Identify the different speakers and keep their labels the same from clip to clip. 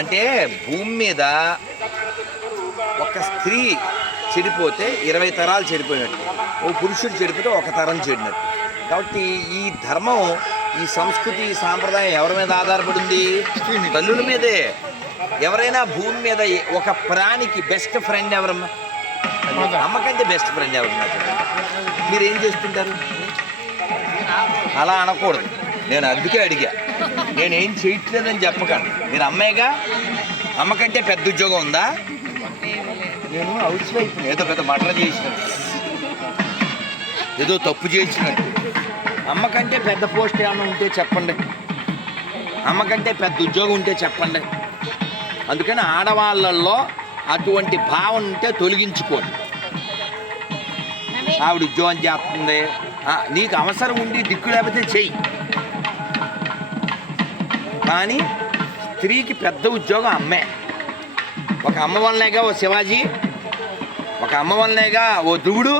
Speaker 1: అంటే భూమి మీద ఒక స్త్రీ చెడిపోతే ఇరవై తరాలు చెడిపోయినట్టు. ఓ పురుషుడు చెడిపోతే ఒక తరం చెడినట్టు. కాబట్టి ఈ ధర్మం ఈ సంస్కృతి ఈ సాంప్రదాయం ఎవరి మీద ఆధారపడి ఉంది తల్లుల మీదే. ఎవరైనా భూమి మీద ఒక ప్రాణికి బెస్ట్ ఫ్రెండ్ ఎవరమ్మా అమ్మకంటే బెస్ట్ ఫ్రెండ్ ఎవరన్నా మీరు ఏం చేస్తుంటారు? అలా అనకూడదు. నేను అందుకే అడిగా. నేను చేయట్లేదని చెప్పకండి. మీరు అమ్మాయిగా అమ్మ కంటే పెద్ద ఉద్యోగం ఉందా? నేను హౌస్ వైఫ్ ఏదో పెద్ద మటర్ చేసినట్టు. ఏదో తప్పు చేసినట్టు. అమ్మ కంటే పెద్ద పోస్ట్ ఏమైనా ఉంటే చెప్పండి. అమ్మ కంటే పెద్ద ఉద్యోగం ఉంటే చెప్పండి. అందుకని ఆడవాళ్ళల్లో అటువంటి భావన ఉంటే తొలగించుకోండి. ఆవిడ ఉద్యోగం చేస్తుంది. నీకు అవసరం ఉండి దిక్కు లేకపోతే చెయ్యి. కానీ స్త్రీకి పెద్ద ఉద్యోగం అమ్మే. ఒక అమ్మ వల్లనేగా ఓ శివాజీ ఒక అమ్మ వల్లనేగా ఓ ధ్రువుడు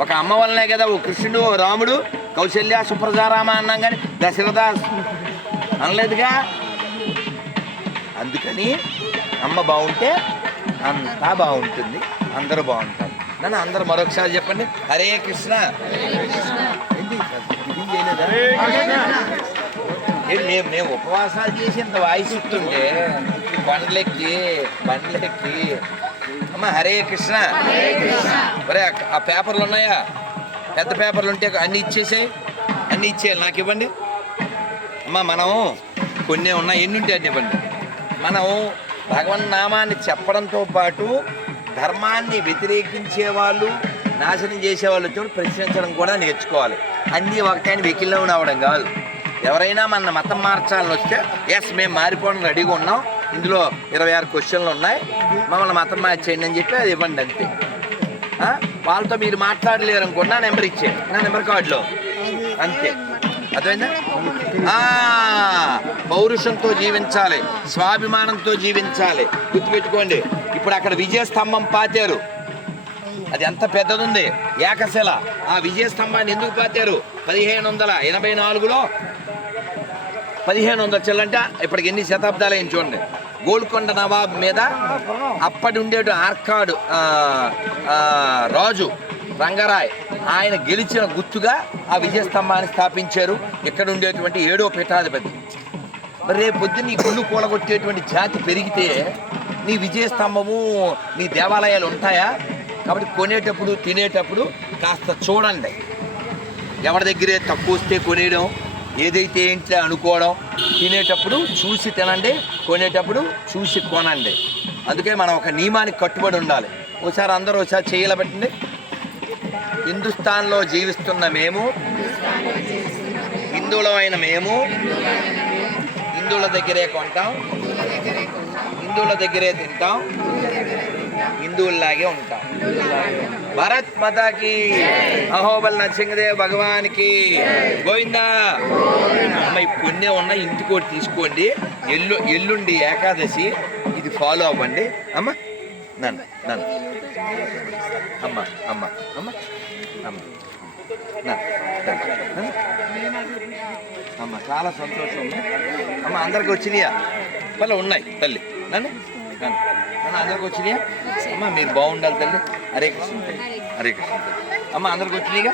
Speaker 1: ఒక అమ్మ వల్లనే కదా ఓ కృష్ణుడు ఓ రాముడు కౌశల్య సుప్రజారామ అన్నాం కానీ దశరథ అనలేదుగా? అందుకని అమ్మ బాగుంటే అంతా బాగుంటుంది అందరూ బాగుంటారు. నన్ను అందరూ మరొకసారి చెప్పండి. హరే కృష్ణ. ఏంటి? చేయలేదా? మేము మేము ఉపవాసాలు చేసి ఇంత వాయిస్ ఇస్తుంటే బండ్లెక్కి బండ్లెక్కి. అమ్మ హరే కృష్ణ. ఒరే ఆ- పేపర్లు ఉన్నాయా? పెద్ద పేపర్లు ఉంటే అన్ని ఇచ్చేసాయి. అన్ని ఇచ్చేయాలి నాకు ఇవ్వండి అమ్మ మనం కొన్ని ఉన్నాయి ఎన్ని ఉంటాయి అన్ని ఇవ్వండి. మనం భగవన్ నామాన్ని చెప్పడంతో పాటు ధర్మాన్ని వ్యతిరేకించే వాళ్ళు నాశనం చేసే వాళ్ళు వచ్చి ప్రశ్నించడం కూడా నేర్చుకోవాలి. అన్నీ ఒకటే వెకిల్లో అవడం కాదు. ఎవరైనా మన మతం మార్చాలని వస్తే ఎస్ మేము మారిపోవడం రెడీగా ఉన్నాం. ఇందులో ఇరవై ఆరు క్వశ్చన్లు ఉన్నాయి. మమ్మల్ని మతం మార్చేయండి అని చెప్పి అది ఇవ్వండి అంతే. వాళ్ళతో మీరు మాట్లాడలేరు అనుకోండి నా నెంబర్ ఇచ్చేయండి. నా నెంబర్ కార్డులో. అంతే. అర్థమైందా? పౌరుషంతో జీవించాలి స్వాభిమానంతో జీవించాలి. గుర్తుపెట్టుకోండి ఇప్పుడు అక్కడ విజయ స్తంభం పాతారు. అది ఎంత పెద్దదుంది? ఏకశిల. ఆ విజయ స్తంభాన్ని ఎందుకు పాతారు? పదిహేను వందల ఎనభై నాలుగులో పదిహేను వందల చిల్లంటే. ఇప్పటికి ఎన్ని శతాబ్దాలు అయింది చూడండి. గోల్కొండ నవాబ్ మీద అప్పటి ఉండేటి ఆర్కాడు రాజు రంగరాయ్ ఆయన గెలిచిన గుర్తుగా ఆ విజయస్తంభాన్ని స్థాపించారు. ఇక్కడ ఉండేటువంటి ఏడో పీఠాధిపతి. మరి రేపు పొద్దున్న నీ గుళ్ళు కూలగొట్టేటువంటి జాతి పెరిగితే నీ విజయస్తంభము నీ దేవాలయాలు ఉంటాయా? కాబట్టి కొనేటప్పుడు తినేటప్పుడు కాస్త చూడండి. ఎవరి దగ్గరే తక్కువ వస్తే కొనేయడం. ఏదైతే ఇంట్లో అనుకోవడం తినేటప్పుడు చూసి తినండి కొనేటప్పుడు చూసి కొనండి. అందుకే మనం ఒక నియమానికి కట్టుబడి ఉండాలి. ఒకసారి అందరూ ఒకసారి చేయలబెట్టండి హిందుస్థాన్లో జీవిస్తున్న మేము హిందువులమైన మేము హిందువుల దగ్గరే కొంటాం హిందువుల దగ్గరే తింటాం హిందువుల్లాగే ఉంటాం. భారత్ మాతాకి అహోబల్ నరసింహదేవ్ భగవానికి గోవిందా! అమ్మ ఈ ఉన్న ఇంటికోటి తీసుకోండి. ఎల్లు ఎల్లుండి ఏకాదశి ఇది ఫాలో అవ్వండి. అమ్మ నన్ను నన్ను. అమ్మ అమ్మ అమ్మ అమ్మ నన్ను. అమ్మ చాలా సంతోషం అమ్మ. అందరికి వచ్చినాయా? మళ్ళీ ఉన్నాయి తల్లి. నన్ను నన్ను నన్ను అందరికి వచ్చినాయా? అమ్మ మీరు బాగుండాలి తల్లి. హరే కృష్ణ తల్లి హరే కృష్ణ తల్లి. అమ్మ అందరికి వచ్చినాయిగా?